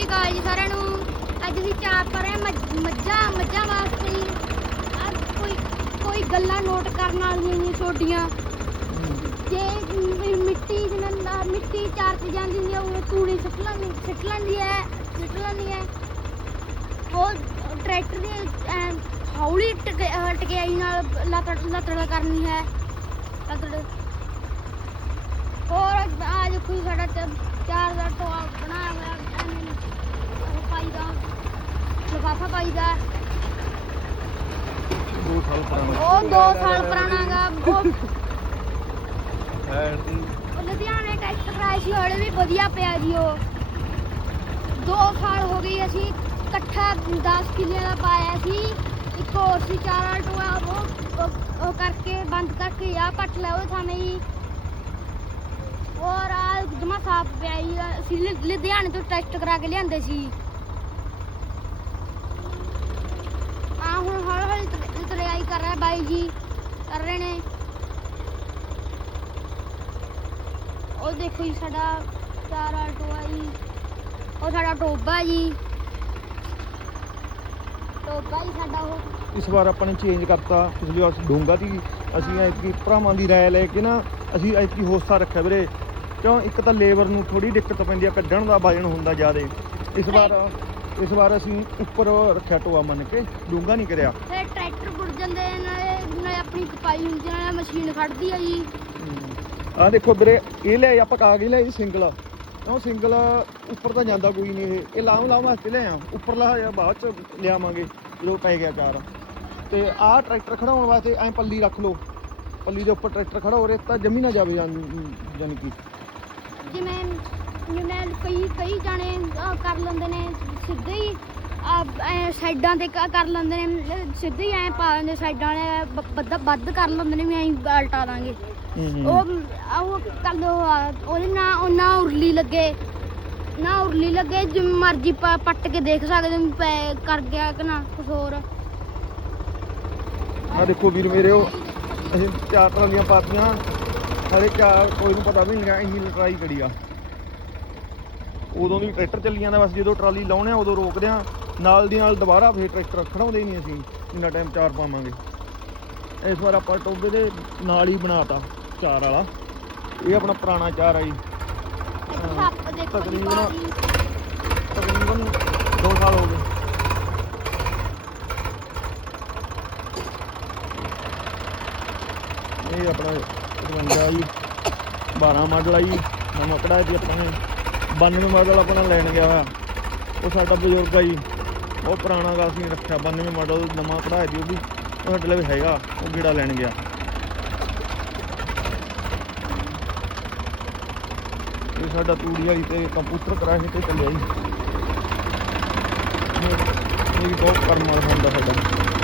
ਸ਼੍ਰੀ ਅਕਾਲ ਜੀ ਸਾਰਿਆਂ ਨੂੰ। ਅੱਜ ਅਸੀਂ ਚਾਰ ਪਰ ਰਹੇ ਹਾਂ ਮੱਝਾਂ ਮੱਝਾਂ ਵਾਸਤੇ। ਹੀ ਆਹ ਕੋਈ ਕੋਈ ਗੱਲਾਂ ਨੋਟ ਕਰਨ ਵਾਲੀਆਂ ਨੇ ਛੋਟੀਆਂ ਜੇ ਮਿ- ਮਿੱਟੀ ਜਿਵੇਂ ਨਾ- ਮਿੱਟੀ ਚਾਰ ਤੇ ਜਾਂਦੀ ਹੈ ਉਹ ਤੂੜੀ ਸੁੱਟ ਲੈਂਦੀ ਸੁੱਟ ਲੈਂਦੀ ਹੈ, ਸੁੱਟ ਲੈਂਦੀ ਹੈ। ਉਹ ਟਰੈਕਟਰ ਦੀ ਐਂ ਹੌਲੀ ਟਕ- ਅਹ, ਟਕਿਆਈ ਨਾਲ ਲੱਤੜ ਲੱਤੜ ਕਰਨੀ ਹੈ। ਲੱਤੜ। ਹੋਰ, ਆ ਦੇਖੋ ਜੀ ਸਾਡਾ ਚ- ਚਾਰ ਦਾ ਟੋਆ ਬਣਾਇਆ ਹੋਇਆ ਐਵੇਂ ਉਹ ਪਾਈਦਾ ਲਿਫਾਫਾ ਪਾਈਦਾ। ਦੋ ਸਾਲ ਪੁਰਾਣਾ। ਉਹ 2 ਸਾਲ ਪੁਰਾਣਾ ਗਾ ਉਹ ਲੁਧਿਆਣੇ ਟਰੈਕਟਰ ਆਇਆ ਸੀ ਹਲੇ ਵੀ ਵਧੀਆ ਪਿਆ ਜੀ ਉਹ। 2 ਸਾਲ ਹੋ ਗਏ ਅਸੀਂ ਇਕੱਠਾ 10 ਕਿੱਲੇ ਦਾ ਪਾਇਆ ਸੀ। ਇੱਕ ਹੋਰ ਸੀ ਚਾਰ ਵਾਲਾ ਟੋਆ ਉਹ ਕਰਕੇ ਬੰਦ ਕਰਕੇ ਆ ਪੱਟ ਲਿਆ ਉਹ ਥਾਣੇ ਹੀ। ਆ ਪਿਆ ਅਸੀਂ ਲੁ- ਲੁਧਿਆਣੇ ਤੋਂ ਟੈਸਟ ਕਰਾ ਕੇ ਲਿਆਂਦੇ ਸੀ। ਆ ਹੁਣ ਹੌਲੀ ਹੌਲੀ ਤਰਿਆਈ ਕਰ ਰਿਹਾ ਬਾਈ ਜੀ ਕਰ ਰਹੇ ਨੇ। ਉਹ ਦੇਖੋ ਜੀ ਸਾਡਾ ਚਾਰ ਆਟੋ ਆ ਜੀ। ਉਹ ਸਾਡਾ ਟੋਬਾ ਜੀ। ਟੋਬਾ ਜੀ ਸਾਡਾ ਉਹ। ਇਸ ਵਾਰ ਆਪਾਂ ਨੇ ਚੇਂਜ ਕਰਤਾ। ਪਿਛਲੀ ਵਾਰ ਡੂੰਗਾ ਦੀ ਅਸੀਂ ਐਤਕੀ ਭਰਾਵਾਂ ਦੀ ਰਾਏ ਲੈ ਕੇ ਨਾ ਅਸੀਂ ਐਤਕੀ ਹੋਸਾ ਰੱਖਿਆ ਵੀਰੇ। ਕਿਉਂ? ਇੱਕ ਤਾਂ ਲੇਬਰ ਨੂੰ ਥੋੜੀ ਦਿੱਕਤ ਪੈਂਦੀ ਆ ਕੱਢਣ ਦਾ ਵਜਨ ਹੁੰਦਾ ਜ਼ਿਆਦੇ। ਇਸ ਵਾਰ ਇਸ ਵਾਰ ਅਸੀਂ ਉੱਪਰ ਰੱਖਿਆ ਟੋਆ ਮੰਨ ਕੇ ਡੂੰਗਾ ਨਹੀਂ ਕਰਿਆ। ਫਿਰ ਟਰੈਕਟਰ ਬੁੜ ਜਾਂਦੇ ਆ, ਨਾਲੇ ਨਾਲੇ ਆਪਣੀ ਕਪਾਈ ਹੁੰਦੀ ਆ, ਨਾਲੇ ਮਸ਼ੀਨ ਖੜਦੀ ਆ ਜੀ। ਆ ਦੇਖੋ ਵੀਰੇ ਇਹ ਲਿਆਏ ਆਪਾਂ ਕਾਗਜ਼ ਲਿਆਏ ਸਿੰਗਲ। ਕਿਉਂ ਸਿੰਗਲ ਉੱਪਰ ਤਾਂ ਜਾਂਦਾ ਕੋਈ ਨਹੀਂ ਇਹ। ਇਹ ਲਾਉਂ ਲਾਉਂ ਵਾਸਤੇ ਲਿਆ ਉੱਪਰ ਲਾ ਜਾਂ ਬਾਅਦ ਚ ਲਿਆਵਾਂਗੇ ਜਦੋਂ ਪੈ ਗਿਆ ਚਾਰ। ਤੇ ਆਹ ਟਰੈਕਟਰ ਖੜਾਉਣ ਵਾਸਤੇ ਐਂ ਪੱਲੀ ਰੱਖ ਲਓ। ਪੱਲੀ ਦੇ ਉੱਪਰ ਟਰੈਕਟਰ ਖੜਾ ਹੋ ਰਿਹਾ ਤਾਂ ਜੰਮੀ ਨਾ ਜਾਵੇ ਜਾਨੀ ਕਿ। ਜਿਵੇਂ ਜਿਵੇਂ ਕਈ ਕਈ ਜਾਣੇ ਅਹ, ਕਰ ਲੈਂਦੇ ਨੇ ਸਿੱਧੇ ਹੀ ਅਹ, ਐਂ ਸਾਈਡਾਂ ਤੇ ਕ- ਕਰ ਲੈਂਦੇ ਨੇ ਅਹ, ਸਿੱਧੇ ਹੀ ਐ ਪਾ ਦਿੰਦੇ ਸਾਈਡਾਂ ਬ- ਵੱਧ ਵੱਧ ਕਰ ਲੈਂਦੇ ਨੇ ਵੀ ਐਂ ਗਲਟਾ ਦਾਂਗੇ। ਉਹ ਉਹ ਕਰ ਲੋ ਉਹਦੇ ਨਾਲ ਉਹਨਾਂ ਉਰਲੀ ਲੱਗੇ ਨਾ ਉਰਲੀ ਲੱਗੇ ਜਿਵੇਂ ਮਰਜ਼ੀ ਪ- ਪੱਟ ਕੇ ਦੇਖ ਸਕਦੇ ਹੋ ਵੀ ਪੈ ਕਰ ਗਿਆ ਕਿ ਨਾ ਕੁਛ ਹੋਰ। ਆ ਦੇਖੋ ਵੀਰ ਮੇਰੇ ਉਹ ਅਸੀਂ ਚਾਰ ਤਰ੍ਹਾਂ ਦੀਆਂ ਪਾਤੀਆਂ। ਹਰੇ ਚਾਰ ਕੋਈ ਨੂੰ ਪਤਾ ਵੀ ਨਹੀਂ ਲੱਗਾ ਇੰਨੀ ਲਟਰਾਈ ਕਰੀ ਆ। ਉਦੋਂ ਵੀ ਟਰੈਕਟਰ ਚੱਲੀ ਜਾਂਦਾ ਬਸ ਜਦੋਂ ਟਰਾਲੀ ਲਾਉਣੇ ਆ ਉਦੋਂ ਰੋਕਦੇ ਆ। ਨਾਲ ਦੀ ਨਾਲ ਦੁਬਾਰਾ ਫੇਰ ਟਰੈਕਟਰ ਖੜਾਉਂਦੇ ਨਹੀਂ ਅਸੀਂ ਇੰਨਾ ਟਾਈਮ ਚਾਰ ਪਾਵਾਂਗੇ। ਇਸ ਵਾਰ ਆਪਾਂ ਟੋਬੇ ਦੇ ਨਾਲ ਹੀ ਬਣਾਤਾ ਚਾਰ ਵਾਲਾ। ਇਹ ਆਪਣਾ ਪੁਰਾਣਾ ਚਾਰ ਆ ਜੀ। ਤਕਰੀਬਨ- ਤਕਰੀਬਨ 2 ਸਾਲ ਹੋ ਗਏ। ਇਹ ਆਪਣਾ 55 ਜੀ 12 ਮਾਡਲ ਆ ਜੀ ਨਵਾਂ ਕਢਾਇਆ ਜੀ ਆਪਾਂ ਨੇ 92 ਮਾਡਲ ਆਪਣਾ ਲੈਣ ਗਿਆ ਹੋਇਆ। ਉਹ ਸਾਡਾ ਬਜ਼ੁਰਗ ਆ ਜੀ। ਉਹ ਪੁਰਾਣਾ ਗਾ ਅਸੀਂ ਰੱਖਿਆ 92 ਮਾਡਲ ਨਵਾਂ ਕਢਾਇਆ ਜੀ ਉਹ ਵੀ। ਉਹ ਸਾਡੇ ਲਈ ਹੈਗਾ, ਉਹ ਗੇੜਾ ਲੈਣ ਗਿਆ। ਇਹ ਸਾਡਾ ਤੂੜੀ ਵਾਲੀ ਤੇ ਕੰਪਿਊਟਰ ਕਰਾਸ਼ੀ ਤੇ ਚੱਲਿਆ ਜੀ। ਇਹ ਬਹੁਤ ਕਰਮ ਹੁੰਦਾ ਸਾਡਾ।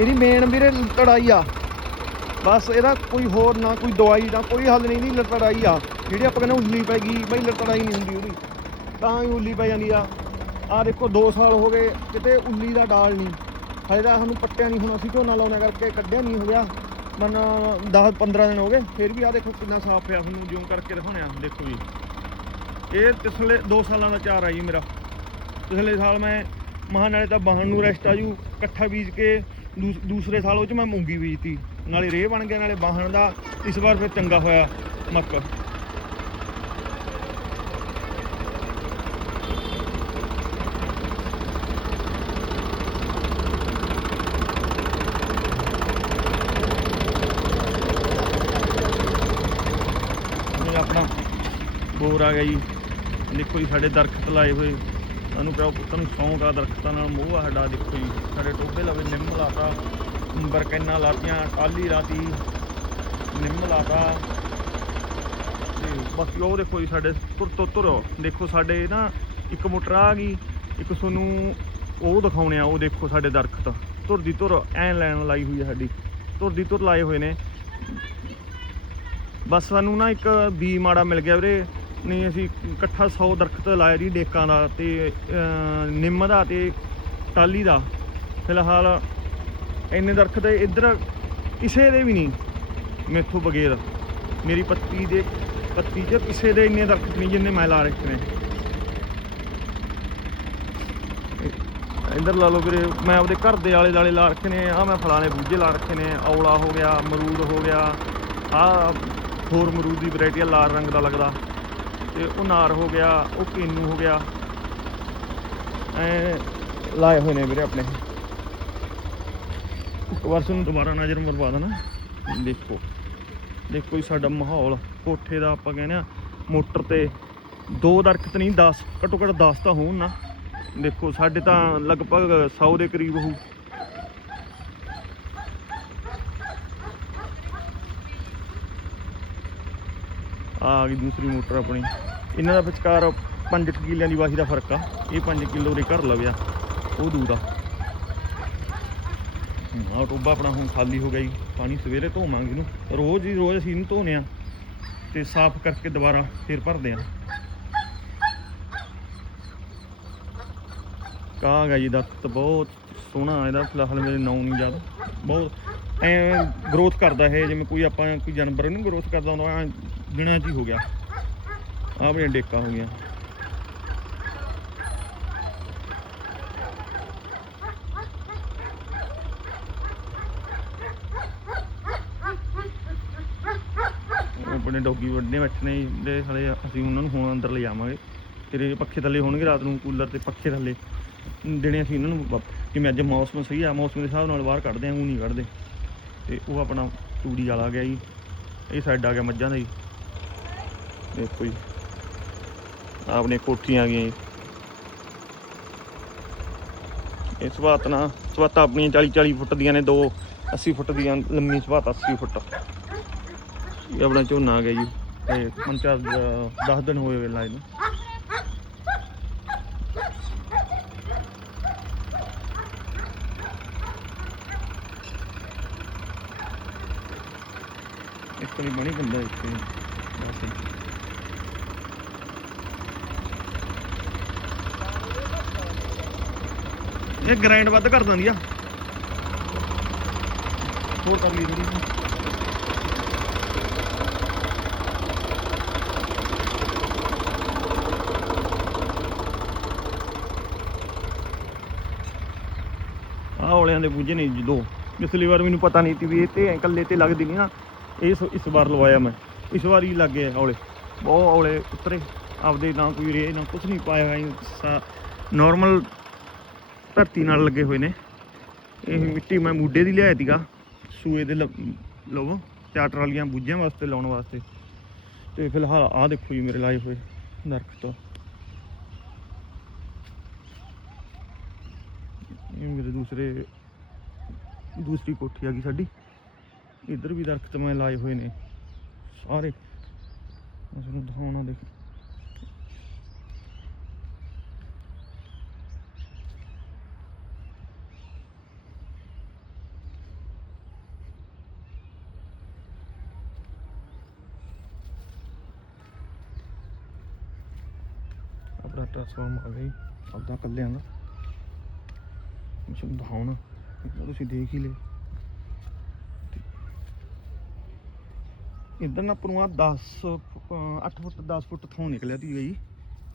ਇਹਦੀ ਮੇਨ ਵੀਰੇ ਲੜਾਈ ਆ। ਬਸ ਇਹਦਾ ਕੋਈ ਹੋਰ ਨਾ ਕੋਈ ਦਵਾਈ ਨਾ ਕੋਈ ਹੱਲ ਨਹੀਂ ਦੀ ਲੜਾਈ ਆ। ਜਿਹੜੀ ਆਪਾਂ ਕਹਿੰਦੇ ਉੱਲੀ ਪੈ ਗਈ, ਬਈ ਲੜਾਈ ਨਹੀਂ ਹੁੰਦੀ ਉਹਦੀ। ਤਾਂ ਹੀ ਉੱਲੀ ਪੈ ਜਾਂਦੀ ਆ। ਆ ਦੇਖੋ 2 ਸਾਲ ਹੋ ਗਏ, ਕਿਤੇ ਉੱਲੀ ਦਾ ਡਾਲ ਨਹੀਂ। ਹਜੇ ਤਾਂ ਸਾਨੂੰ ਪੱਟਿਆ ਨਹੀਂ ਹੋਣਾ, ਅਸੀਂ ਝੋਨਾ ਲਾਉਣਾ ਕਰਕੇ ਕੱਢਿਆ ਨਹੀਂ ਹੋ ਗਿਆ। ਮਨ 10 15 ਦਿਨ ਹੋ ਗਏ, ਫਿਰ ਵੀ ਆ ਦੇਖੋ ਕਿੰਨਾ ਸਾਫ਼ ਪਿਆ ਤੁਹਾਨੂੰ ਜਿਉਂ ਕਰਕੇ ਦਿਖਾਉਣੇ ਆ, ਦੇਖੋ ਜੀ। ਇਹ ਪਿਛਲੇ 2 ਸਾਲਾਂ ਦਾ ਚਾਰ ਆ ਜੀ ਮੇਰਾ। ਪਿਛਲੇ ਸਾਲ ਮੈਂ, ਮਹਾਂ ਨਾਲੇ ਤਾਂ ਬਾਹਣ ਨੂੰ ਰੈਸਟ ਆ ਜੂ, ਇਕੱਠਾ ਬੀਜ ਕੇ ਦੂਸ- ਦੂਸਰੇ ਸਾਲ ਉਹ ਚ ਮੈਂ ਮੂੰਗੀ ਬੀਜਤੀ। ਨਾਲੇ ਰੇਹ ਬਣ ਗਿਆ, ਨਾਲੇ ਬਾਹਣ ਦਾ, ਇਸ ਵਾਰ ਫਿਰ ਚੰਗਾ ਹੋਇਆ ਮੱਕ। ਇਹ ਆਪਣਾ ਬੋਰ ਆ ਗਿਆ ਜੀ। ਦੇਖੋ ਜੀ, ਸਾਡੇ ਦਰਖਤ ਲਾਏ ਹੋਏ। ਸਾਨੂੰ ਪਿਓ ਪੁੱਤ ਨੂੰ ਸ਼ੌਂਕ ਆ, ਦਰਖਤਾਂ ਨਾਲ ਮੋਹ ਆ ਸਾਡਾ, ਦੇਖੋ ਜੀ। ਸਾਡੇ ਟੋਭੇ ਲਵੇ, ਨਿੰਮ ਲਾਤਾ ਬਰਕੈਨਾ ਲਾਤੀਆਂ ਟਾਲੀ ਰਾਤੀ ਨਿੰਮ ਲਾਤਾ। ਤੇ ਬਾਕੀ ਉਹ ਦੇਖੋ ਜੀ, ਸਾਡੇ ਤੁਰ ਤੋਂ ਤੁਰ ਦੇਖੋ ਸਾਡੇ ਨਾ ਇੱਕ ਮੋਟਰ ਆ ਗਈ, ਇੱਕ ਤੁਹਾਨੂੰ ਉਹ ਦਿਖਾਉਣੇ ਆ, ਉਹ ਦੇਖੋ ਸਾਡੇ ਦਰਖਤ। ਤੁਰ ਦੀ ਤੁਰ, ਐਨ ਲੈਣ ਲਾਈ ਹੋਈ ਹੈ ਸਾਡੀ। ਤੁਰ ਦੀ ਤੁਰ ਲਾਏ ਹੋਏ ਨੇ। ਬਸ ਸਾਨੂੰ ਨਾ ਇੱਕ ਬੀ ਮਾੜਾ ਮਿਲ ਗਿਆ ਵੀਰੇ। ਨਹੀਂ, ਅਸੀਂ ਇਕੱਠਾ 100 ਦਰਖਤ ਲਾਇਆ ਜੀ ਡੇਕਾਂ ਦਾ ਤੇ ਨਿੰਮ ਦਾ ਤੇ ਟਾਲੀ ਦਾ। ਫਿਲਹਾਲ ਇੰਨੇ ਦਰਖਤ ਇੱਧਰ ਕਿਸੇ ਦੇ ਵੀ ਨਹੀਂ, ਮੈਥੋਂ ਬਗੈਰ। ਮੇਰੀ ਪੱਤੀ ਦੇ, ਪੱਤੀ 'ਚ ਕਿਸੇ ਦੇ ਇੰਨੇ ਦਰਖਤ ਨਹੀਂ ਜਿੰਨੇ ਮੈਂ ਲਾ ਰੱਖੇ ਨੇ। ਇੱਧਰ ਲਾ ਲਓ ਵੀਰੇ, ਮੈਂ ਆਪਦੇ ਘਰ ਦੇ ਆਲੇ ਦਾਲੇ ਲਾ ਰੱਖੇ ਨੇ ਆ ਮੈਂ ਫਲਾਣੇ ਬੂਝੇ ਲਾ ਰੱਖੇ ਨੇ, ਔਲਾ ਹੋ ਗਿਆ, ਅਮਰੂਦ ਹੋ ਗਿਆ ਆ ਹੋਰ ਅਮਰੂਦ ਦੀ ਵੈਰਾਈਟੀ ਆ, ਲਾਲ ਰੰਗ ਦਾ ਲੱਗਦਾ। ਤੇ ਉਹ ਨਾਰ ਹੋ ਗਿਆ, ਉਹ ਕੀਨੂ ਹੋ ਗਿਆ। ਐ ਲਾਏ ਹੋਏ ਨੇ ਵੀਰੇ ਆਪਣੇ। ਇੱਕ ਵਾਰ ਤੁਹਾਨੂੰ ਦੁਬਾਰਾ ਨਜ਼ਰ ਮਰਵਾ ਦੇਣਾ। ਦੇਖੋ ਦੇਖੋ ਜੀ ਸਾਡਾ ਮਾਹੌਲ, ਕੋਠੇ ਦਾ ਆਪਾਂ ਕਹਿੰਦੇ ਆ, ਮੋਟਰ ਤੇ ਦੋ ਦਰਖਤ ਨਹੀਂ 10 ਘੱਟੋ ਘੱਟ 10 ਤਾਂ ਹੋਣ ਨਾ। ਦੇਖੋ, ਸਾਡੇ ਤਾਂ ਲਗਭਗ 100 ਦੇ ਕਰੀਬ ਹੋਊ। ਆ ਗਈ ਦੂਸਰੀ ਮੋਟਰ ਆਪਣੀ। ਇਹਨਾਂ ਦਾ ਵਿਚਕਾਰ 5 ਕਿੱਲਿਆਂ ਦੀ ਵਾਹੀ ਦਾ ਫ਼ਰਕ ਆ। ਇਹ 5 ਕਿਲੋ ਦੇ ਘਰ ਲਵਿਆ ਉਹ ਦੂਰ ਆ। ਆ ਟੋਬਾ ਆਪਣਾ ਹੁਣ ਖਾਲੀ ਹੋ ਗਿਆ ਜੀ। ਪਾਣੀ ਸਵੇਰੇ ਧੋਵਾਂਗੇ ਇਹਨੂੰ। ਰੋਜ਼ ਹੀ ਰੋਜ਼ ਅਸੀਂ ਇਹਨੂੰ ਧੋਨੇ ਆ ਤੇ ਸਾਫ਼ ਕਰਕੇ ਦੁਬਾਰਾ ਫੇਰ ਭਰਦੇ ਆ। ਕਾਂ ਗਾ ਜੀ, ਦੱਤ ਬਹੁਤ ਸੋਹਣਾ ਇਹਦਾ, ਫਿਲਹਾਲ ਮੇਰੇ ਨਾਂ ਨਹੀਂ ਯਾਦ। ਬਹੁਤ ਐ ਗਰੋਥ ਕਰਦਾ ਹੈ ਜਿਵੇਂ ਕੋਈ ਆਪਾਂ, ਕੋਈ ਜਾਨਵਰ ਨੂੰ ਗਰੋਥ ਕਰਦਾ ਹੁੰਦਾ, ਐਂ ਦਿਨਾਂ 'ਚ ਹੀ ਹੋ ਗਿਆ। ਆਹ ਆਪਣੀਆਂ ਡੇਕਾਂ ਹੋ ਗਈਆਂ। ਆਪਣੇ ਡੌਗੀ ਵੱਡੇ ਬੈਠਣੇ ਜਿਹੜੇ ਸਾਲੇ ਅਸੀਂ ਉਹਨਾਂ ਨੂੰ ਹੁਣ ਅੰਦਰ ਲੈ ਜਾਵਾਂਗੇ। ਤੇਰੇ ਪੱਖੇ ਥੱਲੇ ਹੋਣਗੇ ਰਾਤ ਨੂੰ ਕੂਲਰ ਤੇ ਪੱਖੇ ਥੱਲੇ। ਦਿਨੇ ਅਸੀਂ ਉਹਨਾਂ ਨੂੰ ਜਿਵੇਂ ਅੱਜ ਮੌਸਮ ਸਹੀ ਆ, ਮੌਸਮ ਦੇ ਹਿਸਾਬ ਨਾਲ ਬਾਹਰ ਕੱਢਦੇ ਆਂ ਉਹ ਨਹੀਂ ਕੱਢਦੇ। ਤੇ ਉਹ ਆਪਣਾ ਤੂੜੀ ਵਾਲਾ ਗਿਆ ਜੀ। ਇਹ ਸਾਈਡ ਆ ਗਿਆ ਮੱਝਾਂ ਦਾ ਜੀ। ਦੇਖੋ ਜੀ ਆਪਣੇ ਕੋਠੀਆਂ ਆ ਗਈਆਂ ਜੀ। ਇਹ ਸਵਾਤ ਨਾ, ਸਵਾਤਾਂ ਆਪਣੀਆਂ 40 40 ਫੁੱਟ ਦੀਆਂ ਨੇ, ਦੋ 80 ਫੁੱਟ ਦੀਆਂ, ਲੰਮੀ ਸਵਾਤ 80 ਫੁੱਟ। ਇਹ ਆਪਣਾ ਝੋਨਾ ਆ ਗਿਆ ਜੀ। ਤੇ ਪੰਜ ਚਾਰ 10 ਦਿਨ ਹੋਏ ਹੋਏ ਲਾਏ ਨੂੰ। ਇੱਕ ਵਾਰੀ ਬਣੀ ਬੰਦਾ ਇੱਥੇ। ਬਸ। ਇਹ ਗ੍ਰਾਈਂਡ ਵੱਧ ਕਰ ਦਿੰਦੀ ਆ। ਹੋਰ ਕਰ ਲਈ ਥੋੜੀ ਆਹ ਔਲਿਆਂ ਦੇ ਪੂਜੇ ਨੇ ਜੀ ਦੋ। ਪਿਛਲੀ ਵਾਰ ਮੈਨੂੰ ਪਤਾ ਨਹੀਂ ਸੀ ਵੀ ਇਹ ਤੇ ਇਕੱਲੇ ਤੇ ਲੱਗਦੀ ਨਹੀਂ ਨਾ। ਇਸ ਇਸ ਵਾਰ ਲਵਾਇਆ ਮੈਂ। ਇਸ ਵਾਰ ਹੀ ਲੱਗ ਗਏ ਔਲੇ। ਬਹੁਤ ਔਲੇ ਉਤਰੇ। ਆਪਦੇ ਨਾ ਕੋਈ ਰੇ, ਨਾ ਕੁਝ ਨਹੀਂ ਪਾਇਆ ਹੋਇਆ। ਨਾਰਮਲ ਧਰਤੀ ਨਾਲ ਲੱਗੇ ਹੋਏ ਨੇ। ਇਹ ਮਿੱਟੀ ਮੈਂ ਮੂਡੇ ਦੀ ਲਿਆਇਆ ਸੀਗਾ। ਸੂਏ ਦੇ ਲਵੋ, ਚਾਰ ਟਰਾਲੀਆਂ ਬੂਝਿਆਂ ਵਾਸਤੇ, ਲਾਉਣ ਵਾਸਤੇ। ਤੇ ਫਿਲਹਾਲ ਆਹ ਦੇਖੋ ਜੀ ਮੇਰੇ ਲਾਏ ਹੋਏ ਦਰਖਤ ਇਹ ਮੇਰੇ ਦੂਸਰੇ, ਦੂਸਰੀ ਕੋਠੀ ਆ ਗਈ ਸਾਡੀ। ਇੱਧਰ ਵੀ ਦਰਖਤ ਮੈਂ ਲਾਏ ਹੋਏ ਨੇ। ਸਾਰੇ। ਤੁਹਾਨੂੰ ਦਿਖਾਉਣਾ ਦੇਖੋ ਆਪਣਾ ਟ੍ਰਾਂਸਫਾਰਮ ਆ ਗਈ ਆਪਦਾ ਕੱਲਿਆਂ ਦਾ। ਮੈਂ ਦਿਖਾਉਣਾ। ਤੁਸੀਂ ਦੇਖ ਹੀ ਲਿਓ। ਇੱਧਰ ਨਾ ਪਰੂਆ 10 8 ਫੁੱਟ 10 ਫੁੱਟ ਥੋਂ ਨਿਕਲਿਆ ਤੀ ਜੀ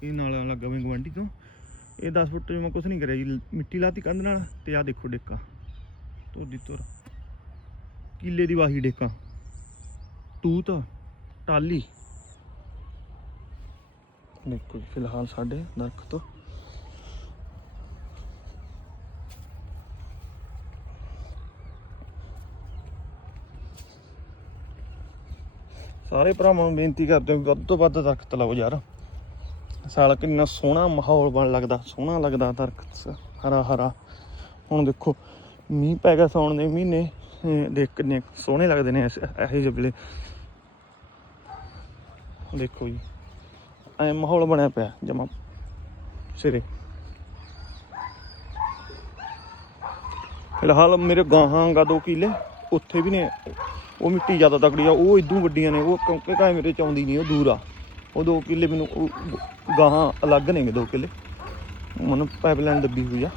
ਇਹ ਨਾਲ ਲੱਗਾ ਵੇ ਗਵੰਡੀ ਤੋਂ। ਇਹ 10 ਫੁੱਟ 'ਚ ਮੈਂ ਕੁਝ ਨਹੀਂ ਕਰਿਆ ਜੀ। ਮਿੱਟੀ ਲਾਤੀ ਕੰਧ ਨਾਲ ਤੇ ਆਹ ਦੇਖੋ ਡੇਕਾ। ਤੋਦੀ ਤੁਰ ਕਿੱਲੇ ਦੀ ਵਾਹੀ ਡੇਕਾ। ਤੂਤ ਟਾਲੀ ਦੇਖੋ ਜੀ, ਫਿਲਹਾਲ ਸਾਡੇ ਦਰਖਤ ਸਾਰੇ ਭਰਾਵਾਂ ਨੂੰ ਬੇਨਤੀ ਕਰਦੇ ਹਾਂ ਵੱਧ ਤੋਂ ਵੱਧ ਦਰਖਤ ਲਾਓ ਯਾਰ। ਸਾਲ ਕਿੰਨਾ ਸੋਹਣਾ ਮਾਹੌਲ ਬਣ ਲੱਗਦਾ ਸੋਹਣਾ ਲੱਗਦਾ ਦਰਖਤ ਹਰਾ ਹਰਾ। ਹੁਣ ਦੇਖੋ ਮੀਂਹ ਪੈ ਗਿਆ ਸੌਣ ਦੇ ਮਹੀਨੇ ਦੇਖ ਕਿੰਨੇ ਸੋਹਣੇ ਲੱਗਦੇ ਨੇ ਇਹ ਇਹੋ ਜਿਹੇ ਵੇਲੇ। ਦੇਖੋ ਜੀ। ਐ ਮਾਹੌਲ ਬਣਿਆ ਪਿਆ ਜਮਾ। ਸਿਰੇ। ਫਿਲਹਾਲ ਮੇਰੇ ਗਾਹਾਂ ਗਾ ਦੋ ਕਿਲੇ, ਉੱਥੇ ਵੀ ਨੇ। ਉਹ ਮਿੱਟੀ ਜ਼ਿਆਦਾ ਤਕੜੀ ਆ, ਉਹ ਇਦੋਂ ਵੱਡੀਆਂ ਨੇ, ਉਹ ਕਿਉਂਕਿ ਕਾਇ ਮੇਰੇ ਚ ਆਉਂਦੀ ਨਹੀਂ, ਉਹ ਦੂਰ ਆ। ਉਹ ਦੋ ਕਿਲੇ ਮੈਨੂੰ, ਉਹ ਗਾਹਾਂ ਅਲੱਗ ਨੇਗੇ ਦੋ ਕਿਲੇ। ਮਨ ਪਾਈਪਲਾਈਨ ਦੱਬੀ ਹੋਈ ਆ।